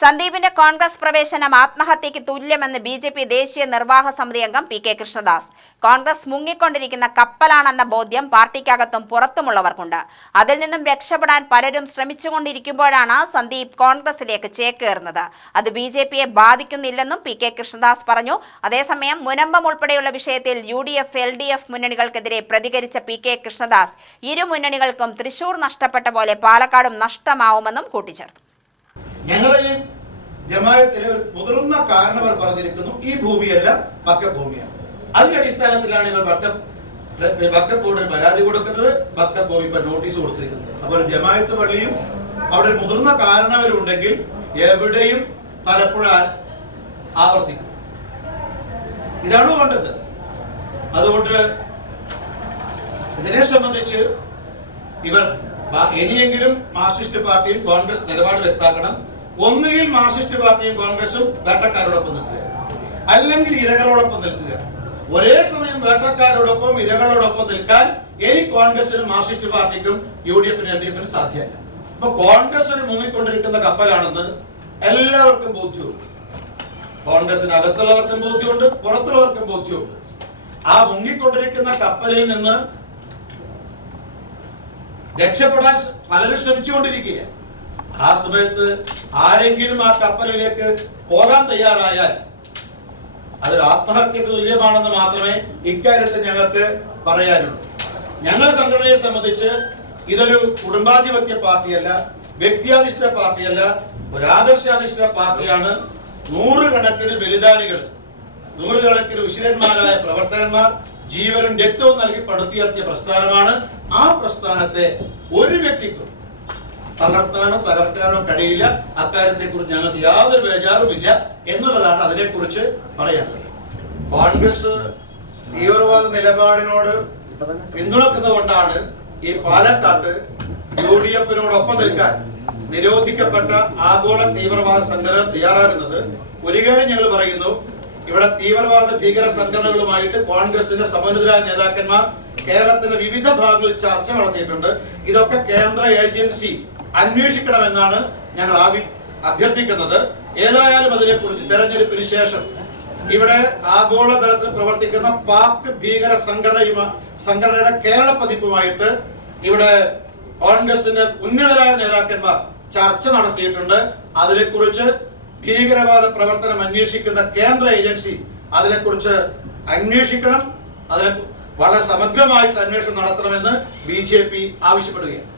സന്ദീപിന്റെ കോൺഗ്രസ് പ്രവേശനം ആത്മഹത്യയ്ക്ക് തുല്യമെന്ന് B J P ദേശീയ നിർവാഹക സമിതി അംഗം പി കെ കൃഷ്ണദാസ്. കോൺഗ്രസ് മുങ്ങിക്കൊണ്ടിരിക്കുന്ന കപ്പലാണെന്ന ബോധ്യം പാർട്ടിക്കകത്തും പുറത്തുമുള്ളവർക്കുണ്ട്. അതിൽ നിന്നും രക്ഷപ്പെടാൻ പലരും ശ്രമിച്ചുകൊണ്ടിരിക്കുമ്പോഴാണ് സന്ദീപ് കോൺഗ്രസിലേക്ക് ചേക്കേറുന്നത്. അത് ബി ജെ പിയെ ബാധിക്കുന്നില്ലെന്നും പി കെ കൃഷ്ണദാസ് പറഞ്ഞു. അതേസമയം മുനമ്പം ഉൾപ്പെടെയുള്ള വിഷയത്തിൽ U D F L D F മുന്നണികൾക്കെതിരെ പ്രതികരിച്ച പി കെ കൃഷ്ണദാസ് ഇരു മുന്നണികൾക്കും തൃശൂർ നഷ്ടപ്പെട്ട പോലെ പാലക്കാടും നഷ്ടമാവുമെന്നും കൂട്ടിച്ചേർത്തു. ഞങ്ങളെയും ജമായത്തിലെ ഒരു മുതിർന്ന കാരണവർ പറഞ്ഞിരിക്കുന്നു ഈ ഭൂമിയെല്ലാം ഭൂമിയാണ്. അതിന്റെ അടിസ്ഥാനത്തിലാണ് ഇവർ ഭക്ത ബോർഡിന് പരാതി കൊടുക്കുന്നത് ഭൂമി ഇപ്പൊ നോട്ടീസ് കൊടുത്തിരിക്കുന്നത്. അപ്പോൾ ജമായത്ത് പള്ളിയും അവിടെ ഒരു മുതിർന്ന കാരണവരുണ്ടെങ്കിൽ എവിടെയും തലപ്പുഴ ആവർത്തിക്കും. ഇതാണ് വേണ്ടത്? അതുകൊണ്ട് ഇതിനെ സംബന്ധിച്ച് ഇവർ ഇനിയെങ്കിലും മാർക്സിസ്റ്റ് പാർട്ടിയും കോൺഗ്രസ് നിലപാട് വ്യക്താക്കണം ഒന്നുകിൽ മാർക്സിസ്റ്റ് പാർട്ടിയും കോൺഗ്രസും വേട്ടക്കാരോടൊപ്പം നിൽക്കുക. അല്ലെങ്കിൽ ഇരകളോടൊപ്പം നിൽക്കുക. ഒരേ സമയം വേട്ടക്കാരോടൊപ്പം ഇരകളോടൊപ്പം നിൽക്കാൻ ഇനി കോൺഗ്രസിനും മാർക്സിസ്റ്റ് പാർട്ടിക്കും യു ഡി എഫിനും എൽ ഡി എഫിനും സാധ്യമല്ല. അപ്പൊ കോൺഗ്രസ് ഒരു മുങ്ങിക്കൊണ്ടിരിക്കുന്ന കപ്പലാണെന്ന് എല്ലാവർക്കും ബോധ്യമുണ്ട്. കോൺഗ്രസിന് അകത്തുള്ളവർക്കും ബോധ്യമുണ്ട് പുറത്തുള്ളവർക്കും ബോധ്യമുണ്ട്. ആ മുങ്ങിക്കൊണ്ടിരിക്കുന്ന കപ്പലിൽ നിന്ന് രക്ഷപ്പെടാൻ പലരും ശ്രമിച്ചുകൊണ്ടിരിക്കുകയാണ്. ആ സമയത്ത് ആരെങ്കിലും ആ കപ്പലിലേക്ക് പോകാൻ തയ്യാറായാൽ അതൊരു ആത്മഹത്യക്ക് തുല്യമാണെന്ന് മാത്രമേ ഇക്കാര്യത്തിൽ ഞങ്ങൾക്ക് പറയാനുള്ളൂ. ഞങ്ങൾ സംഘടനയെ സംബന്ധിച്ച് ഇതൊരു കുടുംബാധിപത്യ പാർട്ടിയല്ല വ്യക്തിയാധിഷ്ഠിത പാർട്ടിയല്ല ഒരു ആദർശാധിഷ്ഠിത പാർട്ടിയാണ്. നൂറുകണക്കിന് ബലിദാനികൾ നൂറുകണക്കിന് ഉശിരന്മാരായ പ്രവർത്തകന്മാർ ജീവനും രക്തവും നൽകി പടുത്തുയർത്തിയ പ്രസ്ഥാനമാണ്. ആ പ്രസ്ഥാനത്തെ ഒരു വ്യക്തിക്കും തളർത്താനോ തകർക്കാനോ കഴിയില്ല. അക്കാര്യത്തെ കുറിച്ച് ഞങ്ങൾക്ക് യാതൊരു ബേജാറുമില്ല എന്നുള്ളതാണ് അതിനെക്കുറിച്ച് പറയാനുള്ളത് കോൺഗ്രസ് തീവ്രവാദ നിലപാടിനോട് പിന്തുണക്കുന്നതുകൊണ്ടാണ് ഈ പാലക്കാട്ട് യു ഡി എഫിനോടൊപ്പം നിൽക്കാൻ നിരോധിക്കപ്പെട്ട ആഗോള തീവ്രവാദ സംഘടന തയ്യാറാകുന്നത്. ഒരു കാര്യം ഞങ്ങൾ പറയുന്നു ഇവിടെ തീവ്രവാദ ഭീകര സംഘടനകളുമായിട്ട് കോൺഗ്രസിന്റെ സമുന്നതരായ നേതാക്കന്മാർ കേരളത്തിന്റെ വിവിധ ഭാഗങ്ങളിൽ ചർച്ച നടത്തിയിട്ടുണ്ട്. ഇതൊക്കെ കേന്ദ്ര ഏജൻസി അന്വേഷിക്കണമെന്നാണ് ഞങ്ങൾ ആവി അഭ്യർത്ഥിക്കുന്നത്. ഏതായാലും അതിനെക്കുറിച്ച് തെരഞ്ഞെടുപ്പിന് ശേഷം ഇവിടെ ആഗോളതലത്തിൽ പ്രവർത്തിക്കുന്ന പാക് ഭീകര സംഘടനയുമായി സംഘടനയുടെ കേരള പതിപ്പുമായിട്ട് ഇവിടെ കോൺഗ്രസിന്റെ ഉന്നതരായ നേതാക്കന്മാർ ചർച്ച നടത്തിയിട്ടുണ്ട്. അതിനെക്കുറിച്ച് ഭീകരവാദ പ്രവർത്തനം അന്വേഷിക്കുന്ന കേന്ദ്ര ഏജൻസി അതിനെക്കുറിച്ച് അന്വേഷിക്കണം. അതിനെ വളരെ സമഗ്രമായിട്ട് അന്വേഷണം നടത്തണമെന്ന് ബി ജെ പി ആവശ്യപ്പെടുകയാണ്.